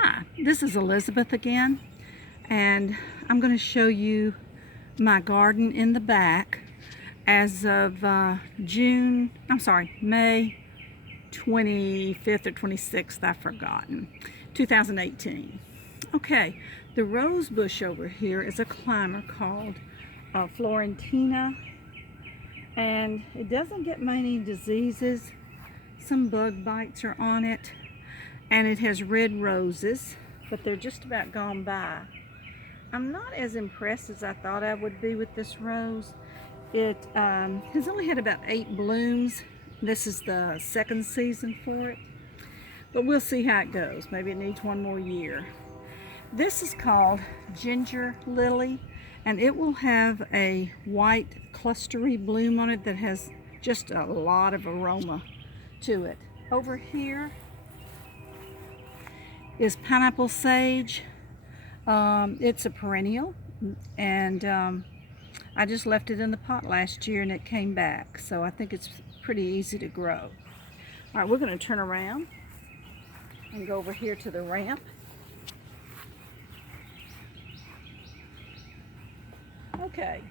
Hi, this is Elizabeth again, and I'm going to show you my garden in the back as of May 25th or 26th, I've forgotten, 2018. Okay, the rose bush over here is a climber called Florentina, and it doesn't get many diseases. Some bug bites are on it, and it has red roses, but they're just about gone by. I'm not as impressed as I thought I would be with this rose. It has only had about 8 blooms. This is the second season for it, but we'll see how it goes. Maybe it needs one more year. This is called ginger lily, and it will have a white clustery bloom on it that has just a lot of aroma to it. Over here is pineapple sage. It's a perennial, and I just left it in the pot last year and it came back, so I think it's pretty easy to grow. All right, we're going to turn around and go over here to the ramp. Okay.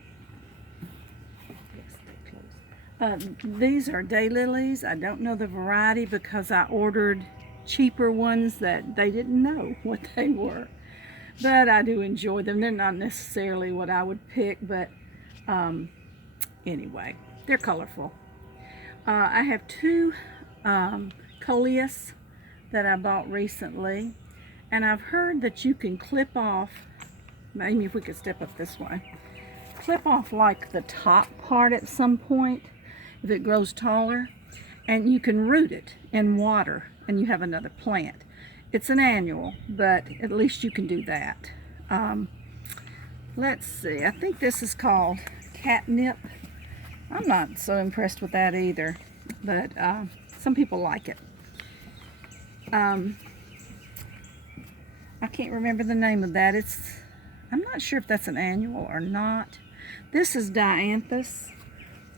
These are daylilies. I don't know the variety because I ordered cheaper ones that they didn't know what they were, but I do enjoy them. They're not necessarily what I would pick, but anyway, they're colorful. I have 2 coleus that I bought recently, and I've heard that you can clip off, maybe if we could step up this way, clip off like the top part at some point if it grows taller, and you can root it in water and you have another plant. It's an annual, but at least you can do that. Let's see, I think this is called catnip. I'm not so impressed with that either, but some people like it. I can't remember the name of that. I'm not sure if that's an annual or not. This is dianthus,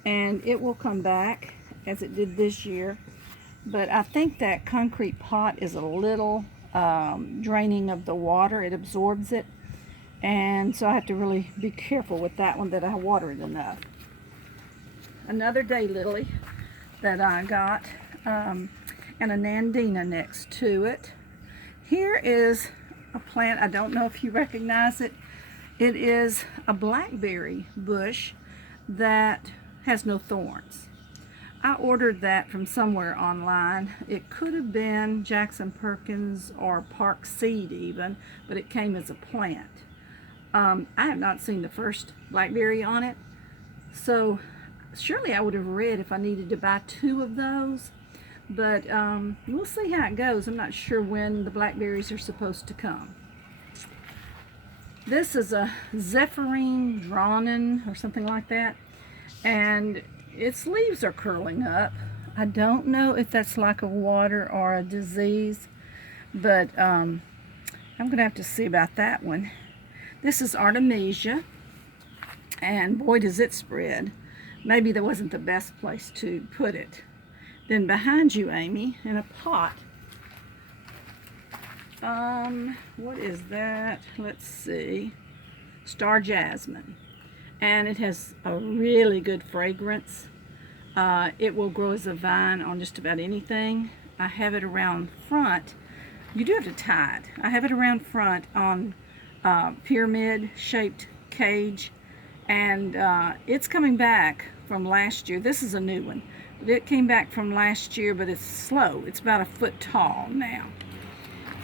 and it will come back as it did this year, but I think that concrete pot is a little draining of the water. It absorbs it, and so I have to really be careful with that one that I water it enough. Another daylily that I got, and a nandina next to it. Here is a plant, I don't know if you recognize it. It is a blackberry bush that has no thorns. I ordered that from somewhere online. It could have been Jackson Perkins or Park Seed even, but it came as a plant. I have not seen the first blackberry on it, so surely I would have read if I needed to buy 2 of those, but we'll see how it goes. I'm not sure when the blackberries are supposed to come. This is a zephyrine dranen or something like that, and its leaves are curling up. I don't know if that's lack of water or a disease, but I'm gonna have to see about that one. This is artemisia, and boy does it spread. Maybe that wasn't the best place to put it. Then behind you, Amy, in a pot, what is that? Let's see, star jasmine, and it has a really good fragrance. It will grow as a vine on just about anything. I have it around front. You do have to tie it. I have it around front on pyramid shaped cage, and it's coming back from last year. This is a new one, but it came back from last year, but it's slow. It's about 1 foot tall now.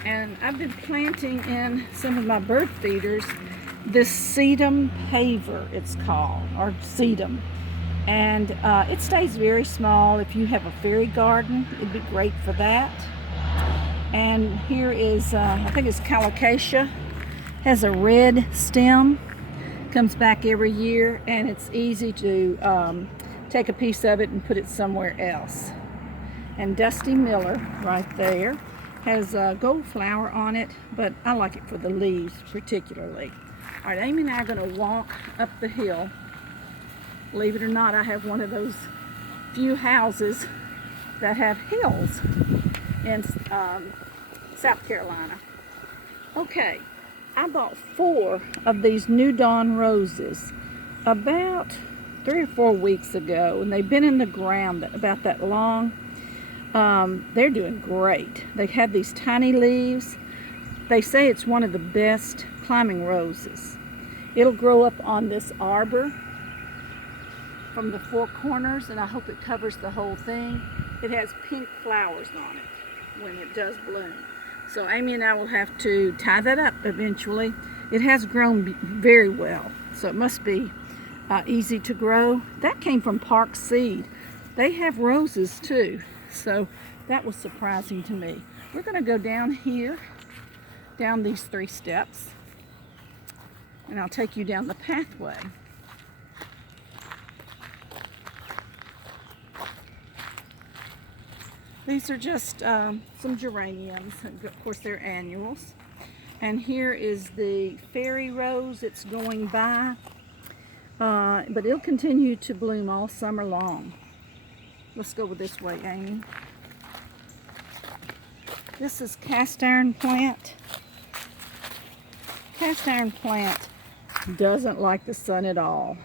And I've been planting in some of my bird feeders this sedum paver, it's called, or sedum, and it stays very small. If you have a fairy garden, it'd be great for that. And here is I think it's colocasia, has a red stem, comes back every year, and it's easy to take a piece of it and put it somewhere else. And Dusty Miller right there has a gold flower on it, but I like it for the leaves particularly. All right, Amy and I are going to walk up the hill. Believe it or not, I have one of those few houses that have hills in South Carolina. Okay, I bought 4 of these New Dawn roses about 3 or 4 weeks ago, and they've been in the ground about that long. They're doing great. They have these tiny leaves. They say it's one of the best climbing roses. It'll grow up on this arbor from the 4 corners, and I hope it covers the whole thing. It has pink flowers on it when it does bloom. So Amy and I will have to tie that up eventually. It has grown very well, so it must be easy to grow. That came from Park Seed. They have roses too, so that was surprising to me. We're going to go down here, down these 3 steps, and I'll take you down the pathway. These are just some geraniums. Of course, they're annuals. And here is the fairy rose. It's going by, but it'll continue to bloom all summer long. Let's go this way, Amy. This is cast iron plant. Cast iron plant doesn't like the sun at all.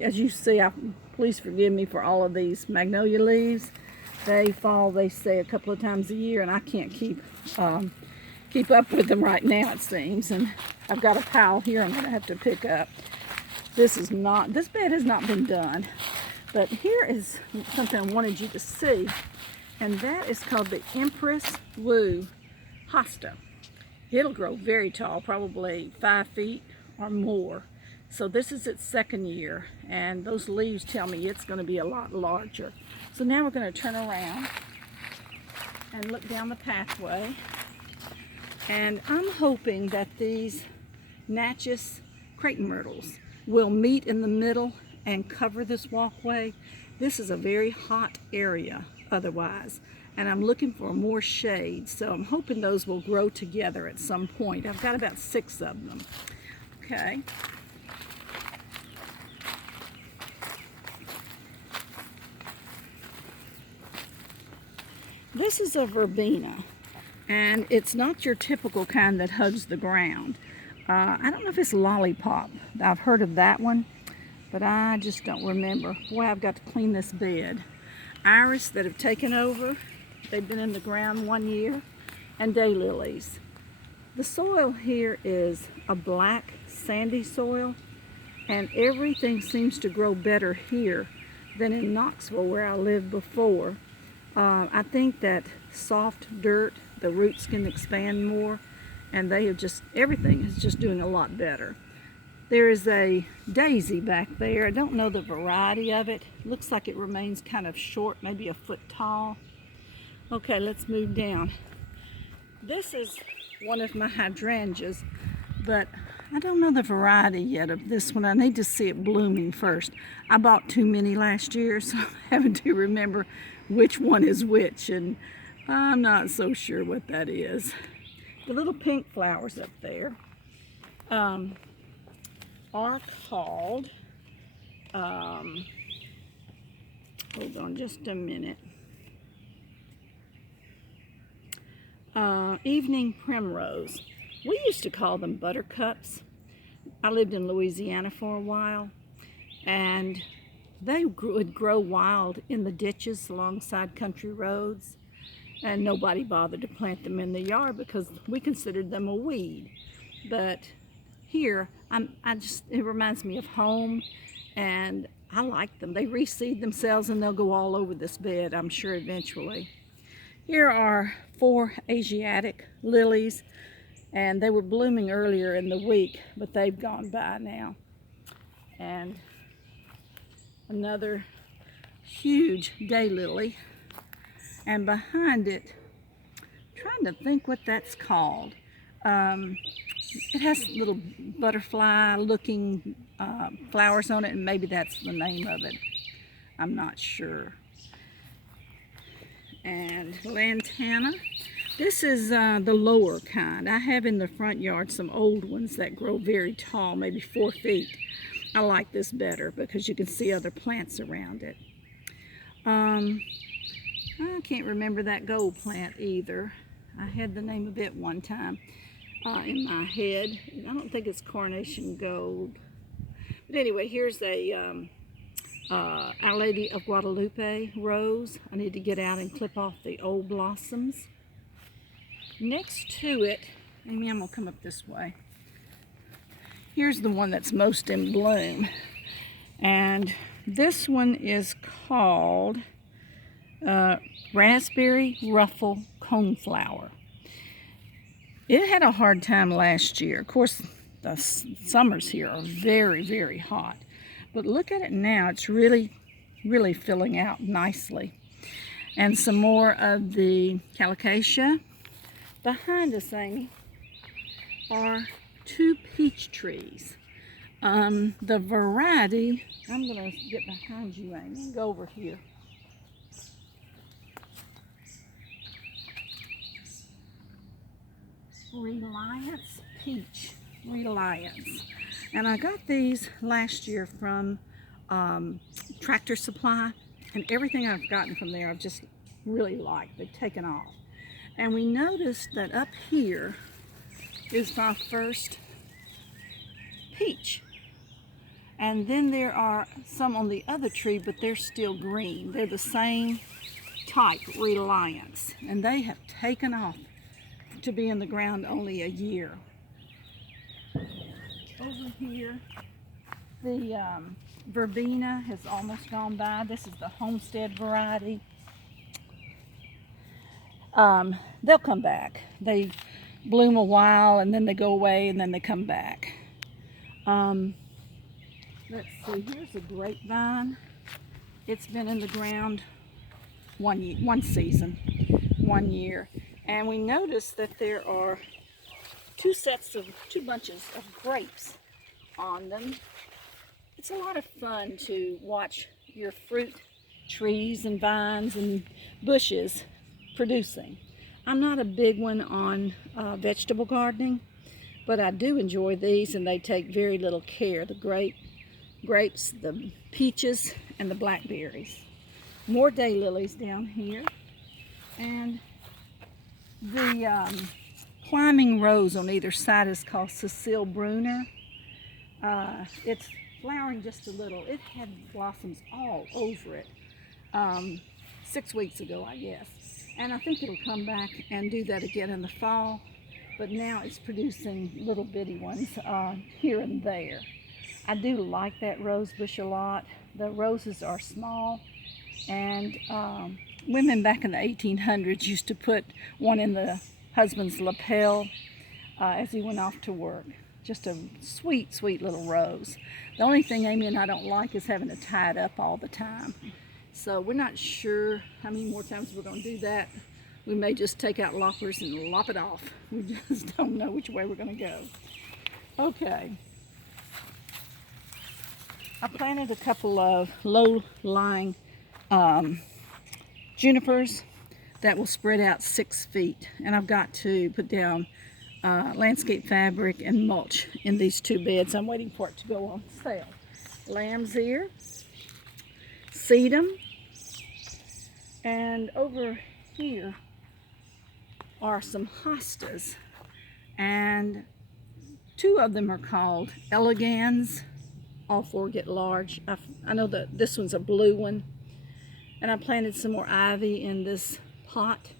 As you see, please forgive me for all of these magnolia leaves. They fall, they say, a couple of times a year, and I can't keep up with them right now, it seems. And I've got a pile here I'm going to have to pick up. This bed has not been done. But here is something I wanted you to see, and that is called the Empress Blue Hosta. It'll grow very tall, probably 5 feet or more. So this is its 2nd year, and those leaves tell me it's going to be a lot larger. So now we're going to turn around and look down the pathway. And I'm hoping that these Natchez crepe myrtles will meet in the middle and cover this walkway. This is a very hot area otherwise, and I'm looking for more shade. So I'm hoping those will grow together at some point. I've got about 6 of them. Okay. This is a verbena, and it's not your typical kind that hugs the ground. I don't know if it's lollipop. I've heard of that one, but I just don't remember. Boy, I've got to clean this bed. Iris that have taken over, they've been in the ground 1 year, and daylilies. The soil here is a black, sandy soil, and everything seems to grow better here than in Knoxville where I lived before. I think that soft dirt, the roots can expand more, and everything is just doing a lot better. There is a daisy back there. I don't know the variety of it. Looks like it remains kind of short, maybe a foot tall. Okay, let's move down. This is one of my hydrangeas, but I don't know the variety yet of this one. I need to see it blooming first. I bought too many last year, so I'm having to remember which one is which, and I'm not so sure what that is. The little pink flowers up there are called, hold on just a minute, evening primrose. We used to call them buttercups. I lived in Louisiana for a while, and they would grow wild in the ditches alongside country roads, and nobody bothered to plant them in the yard because we considered them a weed. But here, it reminds me of home, and I like them. They reseed themselves, and they'll go all over this bed, I'm sure, eventually. Here are 4 Asiatic lilies, and they were blooming earlier in the week, but they've gone by now. And another huge daylily, and behind it, I'm trying to think what that's called. It has little butterfly looking flowers on it, and maybe that's the name of it. I'm not sure. And lantana. This is the lower kind. I have in the front yard some old ones that grow very tall, maybe 4 feet. I like this better because you can see other plants around it. I can't remember that gold plant either. I had the name of it one time. in my head. I don't think it's carnation gold. But anyway, here's a Our Lady of Guadalupe rose. I need to get out and clip off the old blossoms. Next to it, maybe I'm going to come up this way. Here's the one that's most in bloom. And this one is called Raspberry Ruffle Coneflower. It had a hard time last year. Of course, the summers here are very, very hot. But look at it now. It's really, really filling out nicely. And some more of the calicacia. Behind us, Amy, are 2 peach trees. The variety, I'm going to get behind you, Amy, and go over here. Reliance Peach. Reliance. And I got these last year from Tractor Supply, and everything I've gotten from there I've just really liked. They've taken off. And we noticed that up here is my first peach. And then there are some on the other tree, but they're still green. They're the same type, Reliance, and they have taken off to be in the ground only a year. Over here, the verbena has almost gone by. This is the Homestead variety. They'll come back. They bloom a while and then they go away and then they come back. Let's see, here's a grapevine. It's been in the ground one season, 1 year. And we noticed that there are two bunches of grapes on them. It's a lot of fun to watch your fruit trees and vines and bushes producing. I'm not a big one on vegetable gardening, but I do enjoy these, and they take very little care. The grapes, the peaches, and the blackberries. More daylilies down here. And the climbing rose on either side is called Cecile Bruner. It's flowering just a little. It had blossoms all over it 6 weeks ago, I guess. And I think it'll come back and do that again in the fall. But now it's producing little bitty ones here and there. I do like that rose bush a lot. The roses are small, and women back in the 1800s used to put one in the husband's lapel as he went off to work. Just a sweet, sweet little rose. The only thing Amy and I don't like is having to tie it up all the time. So we're not sure how many more times we're going to do that. We may just take out loppers and lop it off. We just don't know which way we're going to go. Okay. I planted a couple of low-lying junipers that will spread out 6 feet. And I've got to put down landscape fabric and mulch in these 2 beds. I'm waiting for it to go on sale. Lamb's ear, sedum, and over here are some hostas, and 2 of them are called elegans. All 4 get large. I know that this one's a blue one, and I planted some more ivy in this pot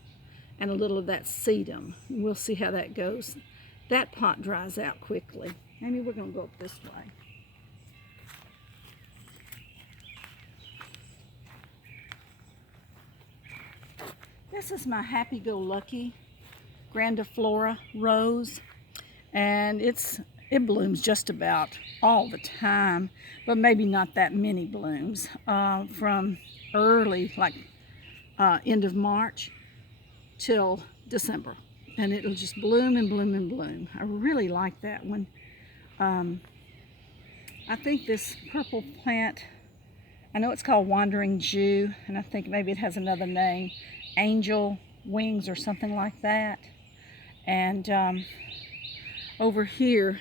and a little of that sedum. We'll see how that goes. That pot dries out quickly. Maybe we're going to go up this way. This is my happy-go-lucky grandiflora rose, and it blooms just about all the time, but maybe not that many blooms from early, like end of March till December, and it'll just bloom and bloom and bloom. I really like that one. I think this purple plant, I know it's called Wandering Jew, and I think maybe it has another name, angel wings or something like that. And over here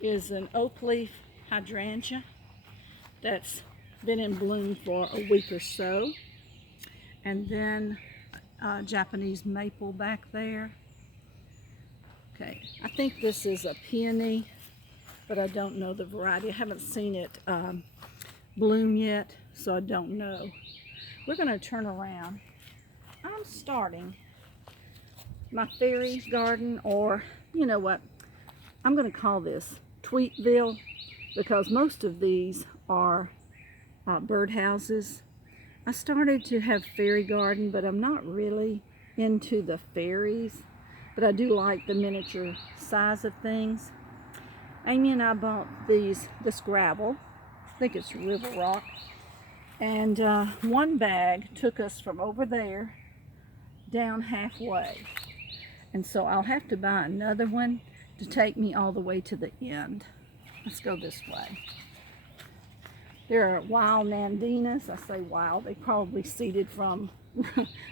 is an oak leaf hydrangea that's been in bloom for a week or so. And then Japanese maple back there. Okay, I think this is a peony, but I don't know the variety. I haven't seen it bloom yet, so I don't know. We're going to turn around. I'm starting my fairy garden, or you know what, I'm going to call this Tweetville, because most of these are birdhouses. I started to have fairy garden, but I'm not really into the fairies, but I do like the miniature size of things. Amy and I bought this gravel, I think it's river rock, and one bag took us from over there down halfway, and so I'll have to buy another one to take me all the way to the end. Let's go this way. There are wild nandinas. I say wild, they probably seeded from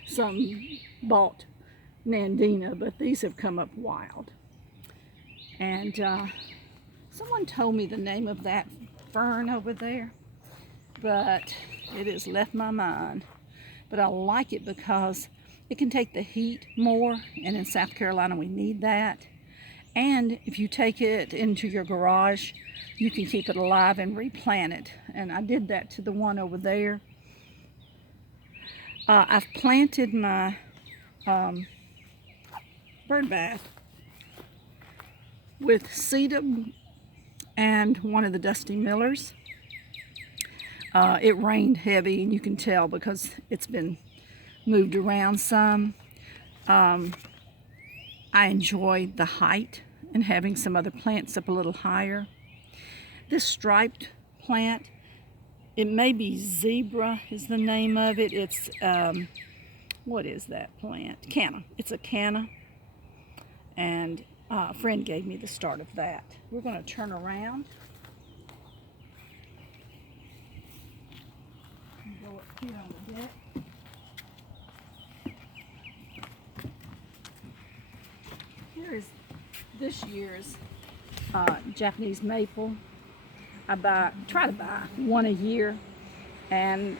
some bought nandina, but these have come up wild. And someone told me the name of that fern over there, but it has left my mind. But I like it because it can take the heat more, and in South Carolina we need that. And if you take it into your garage, you can keep it alive and replant it. And I did that to the one over there. I've planted my bird bath with sedum and one of the Dusty Millers. It rained heavy, and you can tell because it's been moved around some. I enjoy the height and having some other plants up a little higher. This striped plant, it may be zebra is the name of it. It's, what is that plant? Canna. It's a canna. And a friend gave me the start of that. We're going to turn around. And go up here on the deck. Here is this year's Japanese maple. I try to buy one a year, and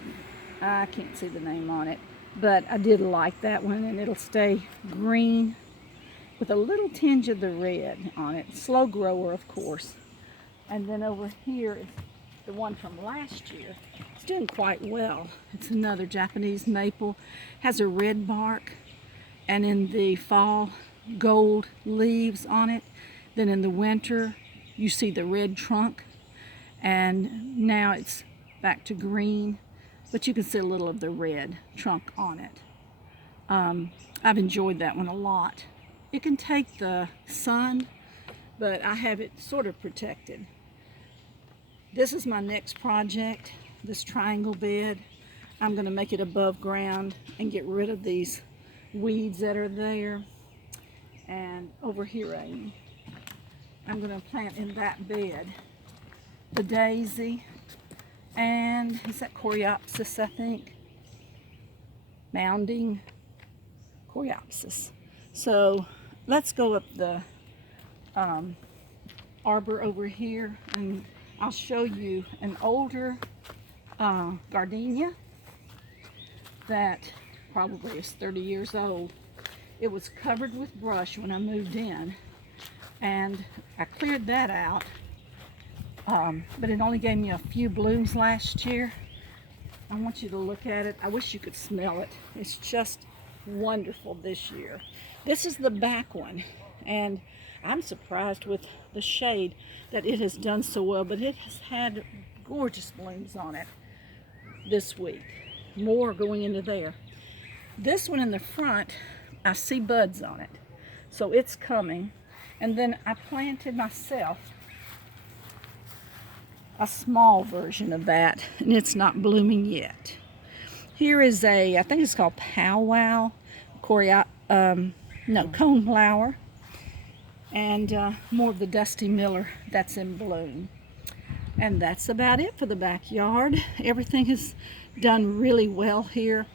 I can't see the name on it, but I did like that one, and it'll stay green with a little tinge of the red on it. Slow grower, of course. And then over here is the one from last year. It's doing quite well. It's another Japanese maple. Has a red bark, and in the fall, gold leaves on it. Then in the winter, you see the red trunk, and now it's back to green, but you can see a little of the red trunk on it. I've enjoyed that one a lot. It can take the sun, but I have it sort of protected. This is my next project, this triangle bed. I'm going to make it above ground and get rid of these weeds that are there. And over here, Amy, I'm going to plant in that bed the daisy, and is that coreopsis, I think? Mounding coreopsis. So let's go up the arbor over here, and I'll show you an older gardenia that probably is 30 years old. It was covered with brush when I moved in, and I cleared that out, but it only gave me a few blooms last year. I want you to look at it. I wish you could smell it. It's just wonderful this year. This is the back one, and I'm surprised with the shade that it has done so well, but it has had gorgeous blooms on it this week. More going into there. This one in the front, I see buds on it, so it's coming. And then I planted myself a small version of that, and it's not blooming yet. Here is I think it's called powwow, coneflower, and more of the Dusty Miller that's in bloom. And that's about it for the backyard. Everything is done really well here.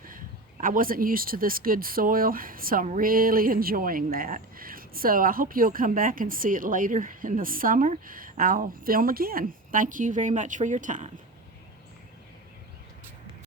I wasn't used to this good soil, so I'm really enjoying that. So I hope you'll come back and see it later in the summer. I'll film again. Thank you very much for your time.